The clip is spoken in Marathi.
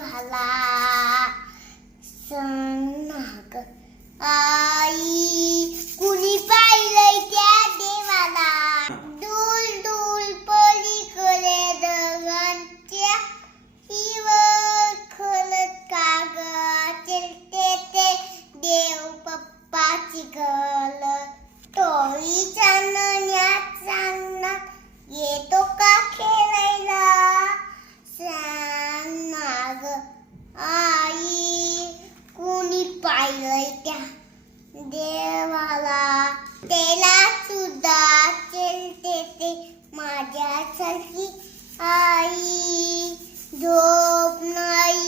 देवाला सांग आई कुणी पाहिलंय त्या देवाला डुल डुल पलीकडे दगडांच्या हिवर खोलत कागद चिलते ते देव पप्पाची गल टोळी चांदण्यात सांगणार येतो का खेळायला सांग ना ग आई कुणी पाहिलंय त्या देवाला त्याला सुद्धा चलते ते माझ्यासारखी आई झोप नाही